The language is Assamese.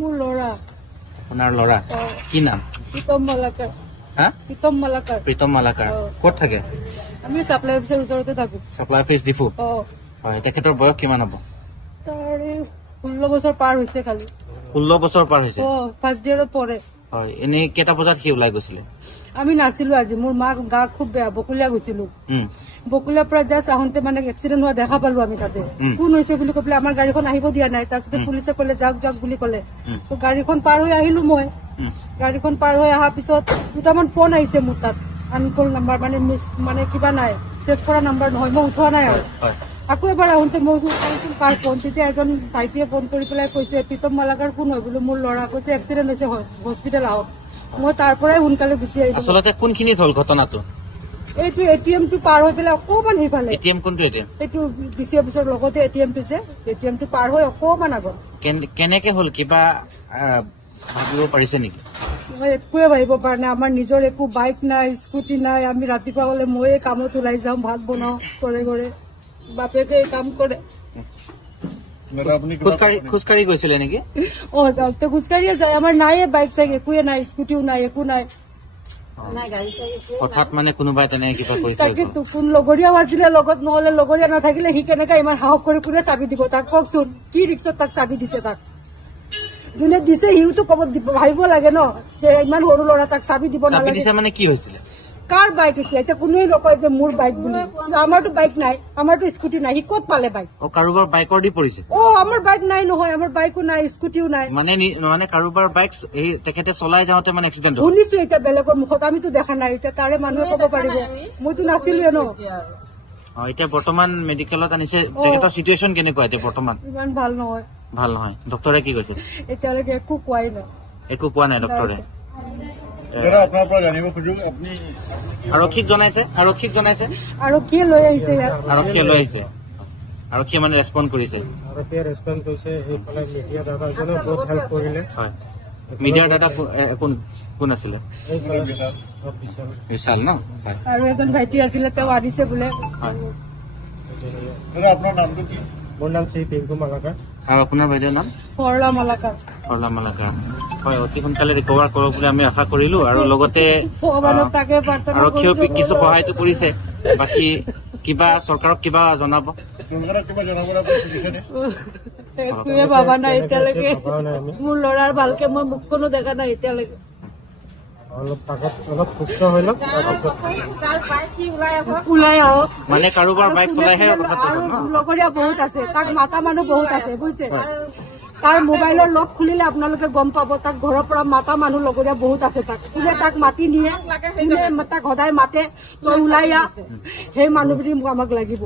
মোৰ ল'ৰা। আপোনাৰ ল'ৰা কি নাম? প্ৰীতম মালাকাৰ। হা? প্ৰীতম মালাকাৰ। প্ৰীতম মালাকাৰ ক'ত থাকে? আমি চাপ্লাই অফিচৰ ওচৰতে থাকো। Supply office Diphu? হয়। তেখেতৰ বয়স কিমান হ'ব? তাৰ 16 বছৰ পাৰ হৈছে খালি। 16 বছৰ পাৰ হৈছে? ফাৰ্ষ্ট ইয়াৰত পঢ়ে। হয়। এনেই কেইটা বজাত সি ওলাই গৈছিলে? আমি নাছিলো আজি, মোৰ মাক গা খুব বেয়া, বকুলীয়া গৈছিলো। বকুলীয়াৰ পৰা জাষ্ট আহোঁতে মানে এক্সিডেণ্ট হোৱা দেখা পালো আমি তাতে। কোন হৈছে বুলি কৈ পেলাই আমাৰ গাড়ীখন আহিব দিয়া নাই। তাৰপিছতে পুলিচে ক'লে যাওক যাওক বুলি ক'লে। গাড়ীখন পাৰ হৈ আহিলো মই। গাড়ীখন পাৰ হৈ অহাৰ পিছত দুটামান ফোন আহিছে মোৰ তাত, আনকল নাম্বাৰ, মানে কিবা নাই, ছেভ কৰা নাম্বাৰ নহয়, মই উঠোৱা নাই আৰু। আকৌ এবাৰ আহোঁতে মই কাৰ ফোন, তেতিয়া এজন ভাইটিয়ে ফোন কৰি পেলাই কৈছে প্ৰীতম মালাকাৰ কোন হয় বোলো, মোৰ ল'ৰা। কৈছে এক্সিডেণ্ট হৈছে, হস্পিটেল আহক। মই তাৰ পৰাই সোনকালে গুচি আহিলো। আচলতে কোনখিনিত হ'ল ঘটনাটো? এইটো এটিএমটো পাৰ হৈ পেলাই অকমান সেইফালে। এটিএম কোনটো এটিএম? এইটো ডিচি অফিচৰ লগতে এটিএমটো যে, এটিএমটো পাৰ হৈ অকমান আগত। কেনেকে হ'ল কিবা ভাবিব পাৰিছে নেকি? মই একোৱে ভাবিব পৰা নাই। আমাৰ নিজৰ একো বাইক নাই, স্কুটি নাই। আমি ৰাতিপুৱা হলে ময়ে কামত ওলাই যাওঁ, ভাত বনাও কৰে কৰে, বাপেকে কাম কৰে। খোজকাঢ়ি গৈছিলে নেকি? যাওঁতে খোজকাঢ়িয়ে যায়। আমাৰ নাইয়ে বাইক চাইক, একোৱে নাই, স্কুটিও নাই, একো নাই। হঠাৎ মানে কোনোবাই তেনেকে কিবা কৰিছে? তাকেতো, কোন লগৰীয়াও আছিলে লগত, নহলে লগৰীয়া নাথাকিলে সি কেনেকে ইমান সাহস কৰি কোনে চাবি দিব তাক, কওকচোন? কি ৰিক্সত তাক চাবি দিছে? তাক যোনে দিছে সিওতো কব ভাবিব লাগে ন, যে ইমান সৰু ল'ৰা তাক চাবি দিব নালাগে। মানে কি হৈছিলে? Car bike? এতিয়া কোনোৱে নকয় যে মোৰ বাইক বুলি। আমাৰতো বাইক নাই, আমাৰতো স্কুটি নাই, সি ক'ত পালে বাইক? কাৰোবাৰ বাইকৰ দি পৰিছে? আমাৰ বাইক নাই নহয়, আমাৰ বাইকো নাই, স্কুটিও নাই। মানে কাৰোবাৰ বাইক তেখেতে চলাই যাওঁতে মানে এক্সিডেণ্ট হ'ল? শুনিছো এতিয়া বেলেগৰ মুখত, আমিতো দেখা নাই। এতিয়া তাৰে মানুহে ক'ব পাৰিব, মইতো নাছিলোৱে ন। এতিয়া বৰ্তমান মেডিকেলত আনিছে। তেখেতৰ চিটুৱেশ্যন কেনেকুৱা এতিয়া বৰ্তমান? ইমান ভাল নহয়। ভাল নহয়? ডক্টৰে কি কৈছে? এতিয়ালৈকে একো কোৱাই নাই। একো কোৱা নাই ডক্টৰে? আপোনাৰ পৰা জানিব খোজো, আপুনি আৰক্ষীক জনাইছে? আৰক্ষীয়ে লৈ আহিছে ইয়াত। আৰক্ষীয়ে লৈ আহিছে? আৰক্ষীয়ে মানে ৰেছপণ্ড কৰিছে? আৰক্ষীয়ে ৰেছপণ্ড কৰিছে। সেইফালে মিডিয়া দাদাজনে বহুত হেল্প কৰিলে। হয়। মিডিয়াৰ দাদা কোন আছিলে? বিশাল ন? আৰু এজন ভাইটি আছিলে, তেওঁ আনিছে বোলে। আপোনাৰ নামটো কি? মোৰ নাম শ্ৰী পিংকু মালাকাৰ। আৰু আপোনাৰ বাইদেউৰ নাম? সৰলা মালাকাৰ। সৰলা মালাকাৰ। হয়, অতি সোনকালে ৰিকভাৰ কৰক বুলি আমি আশা কৰিলো, আৰু লগতে আৰক্ষীয়েও কিছু সহায়টো কৰিছে। বাকী কিবা চৰকাৰক কিবা জনাব? একোৱে ভাবা নাই এতিয়ালৈকে। মোৰ ল'ৰাৰ ভালকে মই মুখখনো দেখা নাই এতিয়ালৈকে। অলপ সুস্থ হৈ লওক, ওলাই আহক। মানে কাৰোবাৰ বাইক চলাইহে লগৰীয়া বহুত আছে, তাক মাতা মানুহ বহুত আছে, বুজিছে? তাৰ মোবাইলৰ লক খুলিলে আপোনালোকে গম পাব, তাক ঘৰৰ পৰা মাতা মানুহ লগৰীয়া বহুত আছে। কোনে তাক মাতি নিয়ে, কোনে তাক সদায় মাতে, তই ওলাই আহ, সেই মানুহখিনি আমাক লাগিব।